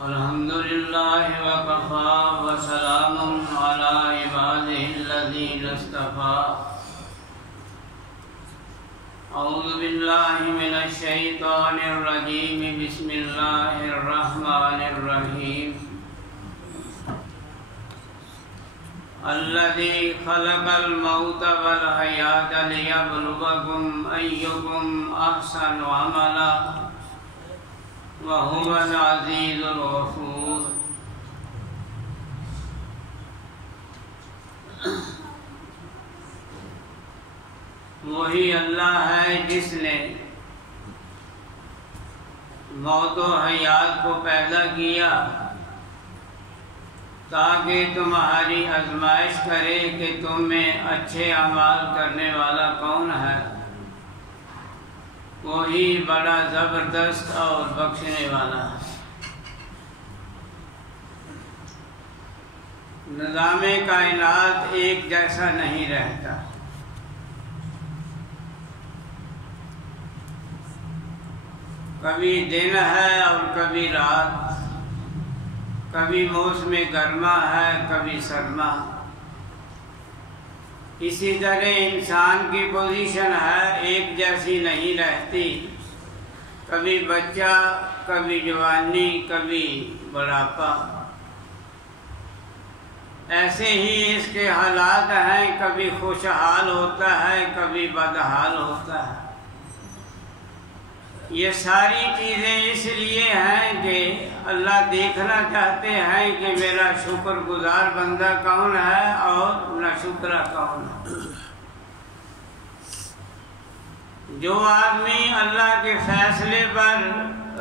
الحمد لله وكفى وسلام على عباده الذين اصطفى. أعوذ بالله من الشيطان الرجيم. بسم الله الرحمن الرحيم. الذي خلق الموت والحياة ليبلوكم أيكم أحسن عملا وهو العزيز الغفور. وہی اللہ ہے جس نے موت و حیات کو پیدا کیا تاکہ تمہاری آزمائش کرے کہ تم میں اچھے اعمال کرنے والا کون ہے. وہی بڑا زبردست اور بخشنے والا ہے. نظام کائنات ایک جیسا نہیں رہتا. کبھی دن ہے اور کبھی رات، کبھی موسم گرما ہے کبھی سرما. اسی طرح انسان کی پوزیشن ہے ایک جیسی نہیں رہتی. کبھی بچہ، کبھی جوانی، کبھی بڑھاپا. ایسے ہی اس کے حالات ہیں، کبھی خوشحال ہوتا ہے کبھی بدحال ہوتا ہے. یہ ساری چیزیں اس لیے ہیں کہ اللہ دیکھنا چاہتے ہیں کہ میرا شکر گزار بندہ کون ہے اور ناشکرا کون ہے. جو آدمی اللہ کے فیصلے پر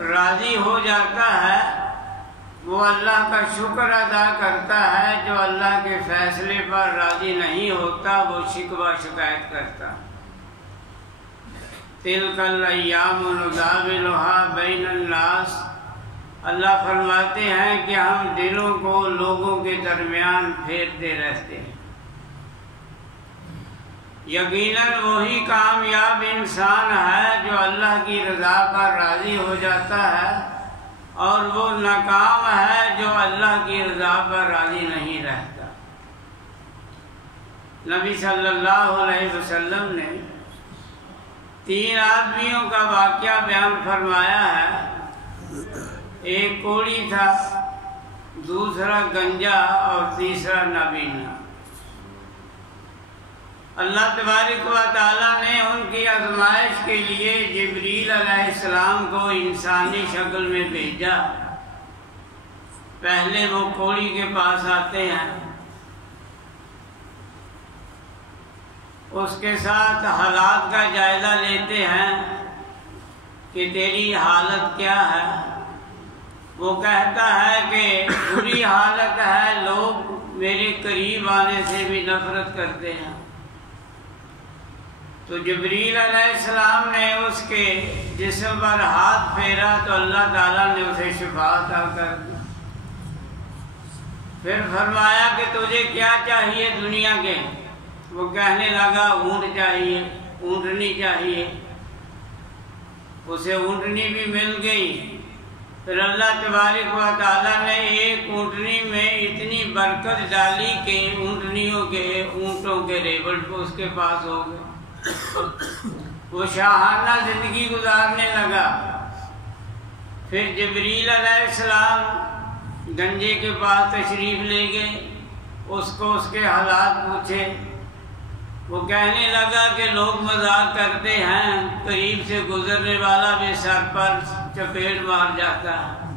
راضی ہو جاتا ہے وہ اللہ کا شکر ادا کرتا ہے. جو اللہ کے فیصلے پر راضی نہیں ہوتا وہ شکوہ شکایت کرتا. تلک الایام نداولها بین الناس. اللہ فرماتے ہیں کہ ہم دلوں کو لوگوں کے درمیان پھیرتے رہتے ہیں. یقیناً وہی کامیاب انسان ہے جو اللہ کی رضا پر راضی ہو جاتا ہے، اور وہ ناکام ہے جو اللہ کی رضا پر راضی نہیں رہتا. نبی صلی اللہ علیہ وسلم نے 3 آدمیوں کا واقعہ بیان فرمایا ہے. ایک کوڑی تھا، دوسرا گنجا اور تیسرا نابینا. اللہ تبارک و تعالیٰ نے ان کی آزمائش کے لیے جبریل علیہ السلام کو انسانی شکل میں بھیجا. پہلے وہ کوڑی کے پاس آتے ہیں، اس کے ساتھ حالات کا جائزہ لیتے ہیں کہ تیری حالت کیا ہے. وہ کہتا ہے کہ بری حالت ہے، لوگ میرے قریب آنے سے بھی نفرت کرتے ہیں. تو جبریل علیہ السلام نے اس کے جسم پر ہاتھ پھیرا تو اللہ تعالیٰ نے اسے شفا عطا کر دی. پھر فرمایا کہ تجھے کیا چاہیے دنیا کے؟ وہ کہنے لگا اونٹ چاہیے، اونٹنی چاہیے. اسے اونٹنی بھی مل گئی. پھر اللہ تبارک و تعالیٰ نے ایک اونٹنی میں اتنی برکت ڈالی کہ اونٹوں کے ریوڑ اس کے پاس ہو گئے. وہ شاہانہ زندگی گزارنے لگا. پھر جبریل علیہ السلام گنجے کے پاس تشریف لے گئے، اس کو اس کے حالات پوچھے. وہ کہنے لگا کہ لوگ مذاق کرتے ہیں، قریب سے گزرنے والا بھی سر پر چپیٹ مار جاتا ہے.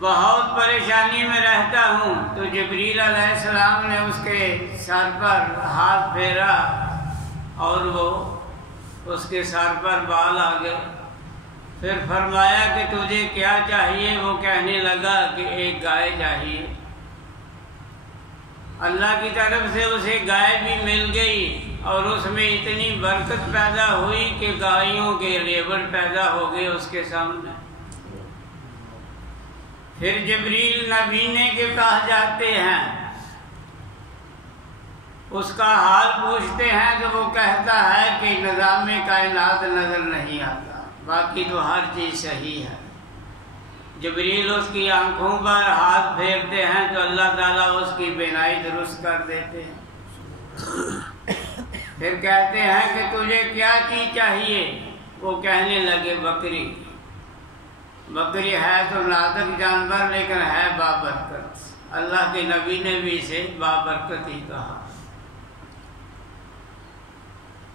بہت پریشانی میں رہتا ہوں. تو جبریل علیہ السلام نے اس کے سر پر ہاتھ پھیرا اور وہ اس کے سر پر بال آ گئے. پھر فرمایا کہ تجھے کیا چاہیے؟ وہ کہنے لگا کہ ایک گائے چاہیے. اللہ کی طرف سے اسے گائے بھی مل گئی اور اس میں اتنی برکت پیدا ہوئی کہ گائیوں کے ریوڑ پیدا ہو گئے اس کے سامنے. پھر جبریل نبینے کے پاس جاتے ہیں، اس کا حال پوچھتے ہیں تو وہ کہتا ہے کہ نظام کائنات نظر نہیں آتا، باقی تو ہر چیز صحیح ہے. جبریل اس کی آنکھوں پر ہاتھ پھیرتے ہیں تو اللہ تعالیٰ اس کی بینائی درست کر دیتے ہیں۔ پھر کہتے ہیں کہ تجھے کیا چیز چاہیے؟ وہ کہنے لگے بکری۔ بکری ہے تو نازک جانور لیکن ہے بابرکت، اللہ کے نبی نے بھی اسے بابرکت ہی کہا۔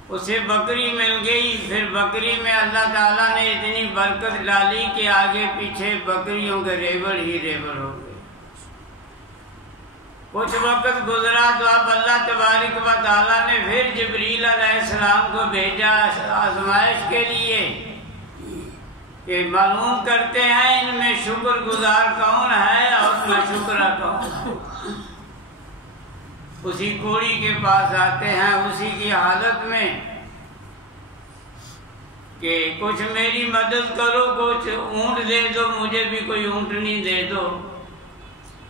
اسے بکری مل گئی، پھر بکری میں اللہ تعالیٰ نے اتنی برکت ڈالی کہ آگے پیچھے بکریوں کے ریوڑ ہی ریوڑ ہو گئے۔ کچھ وقت گزرا تو اب اللہ تبارک و تعالیٰ نے پھر جبریل علیہ السلام کو بھیجا آزمائش کے لیے کہ معلوم کرتے ہیں ان میں شکر گزار کون ہے اور ناشکرا کون۔ اسی کوڑی کے پاس آتے ہیں اسی کی حالت میں کہ کچھ میری مدد کرو، کچھ اونٹ دے دو، مجھے بھی کوئی اونٹنی دے دو۔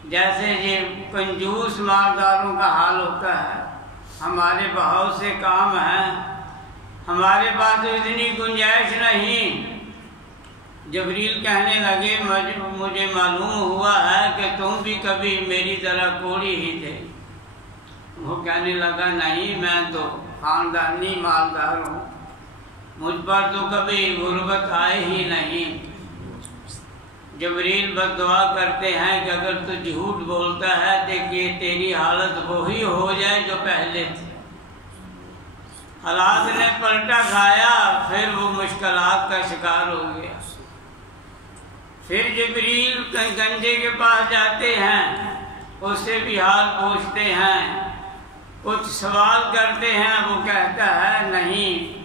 جیسے یہ کنجوس مالداروں کا حال ہوتا ہے، ہمارے بہت سے کام ہیں، ہمارے پاس تو اتنی گنجائش نہیں۔ جبریل کہنے لگے مجھے معلوم ہوا ہے کہ تم بھی کبھی میری طرح کوڑی ہی تھے۔ وہ کہنے لگا نہیں، میں تو خاندانی مالدار ہوں، مجھ پر تو کبھی غربت آئے ہی نہیں۔ جبریل بد دعا کرتے ہیں کہ اگر تو جھوٹ بولتا ہے تو کہ تیری حالت وہی ہو جائے جو پہلے تھی۔ حالات نے پلٹا کھایا، پھر وہ مشکلات کا شکار ہو گیا۔ پھر جبریل گنجے کے پاس جاتے ہیں، اس سے بھی حال پوچھتے ہیں، کچھ سوال کرتے ہیں، وہ کہتا ہے نہیں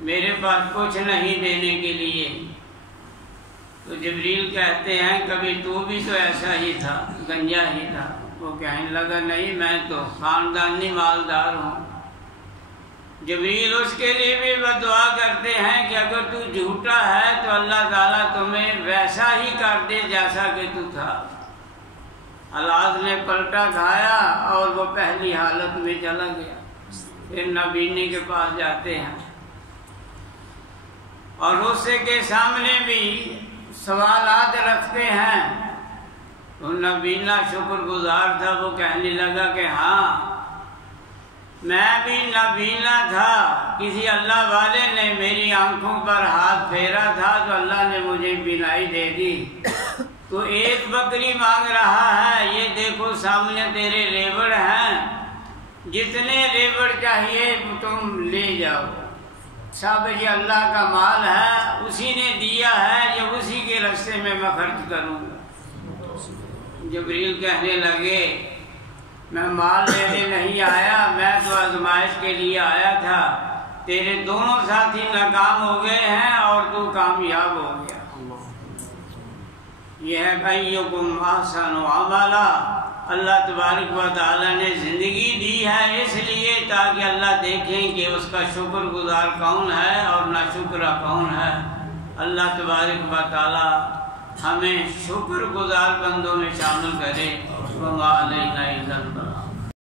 میرے پاس کچھ نہیں دینے کے لیے۔ تو جبریل کہتے ہیں کبھی تو بھی تو ایسا ہی تھا، گنجا ہی تھا۔ وہ کہنے لگا نہیں، میں تو خاندانی مالدار ہوں۔ جبریل اس کے لیے بھی بدعا کرتے ہیں کہ اگر تو جھوٹا ہے تو اللہ تعالیٰ تمہیں ویسا ہی کر دے جیسا کہ تو تھا۔ حالات نے پلٹا کھایا اور وہ پہلی حالت میں چلا گیا۔ پھر نبینی کے پاس جاتے ہیں اور اس کے سامنے بھی سوالات رکھتے ہیں۔ تو نبینا شکر گزار تھا، وہ کہنے لگا کہ ہاں میں بھی نبینا تھا، کسی اللہ والے نے میری آنکھوں پر ہاتھ پھیرا تھا تو اللہ نے مجھے بینائی دے دی۔ تو ایک بکری مانگ رہا ہے، یہ دیکھو سامنے تیرے ریوڑ ہیں، جتنے ریوڑ چاہیے تم لے جاؤ، سب یہ اللہ کا مال ہے، اسی نے دیا ہے، یہ اسی کے راستے میں خرچ کروں گا۔ جبریل کہنے لگے میں مال لینے نہیں آیا، میں تو آزمائش کے لیے آیا تھا، تیرے دونوں ساتھی ناکام ہو گئے ہیں اور تو کامیاب ہو گیا۔ یہ ہے ایکم احسن عملا، اللہ تبارک و تعالیٰ نے زندگی دی ہے اس لیے تاکہ اللہ دیکھیں کہ اس کا شکر گزار کون ہے اور ناشکرا کون ہے۔ اللہ تبارک و تعالیٰ ہمیں شکر گزار بندوں میں شامل کرے۔ وما علینا الا البلاغ۔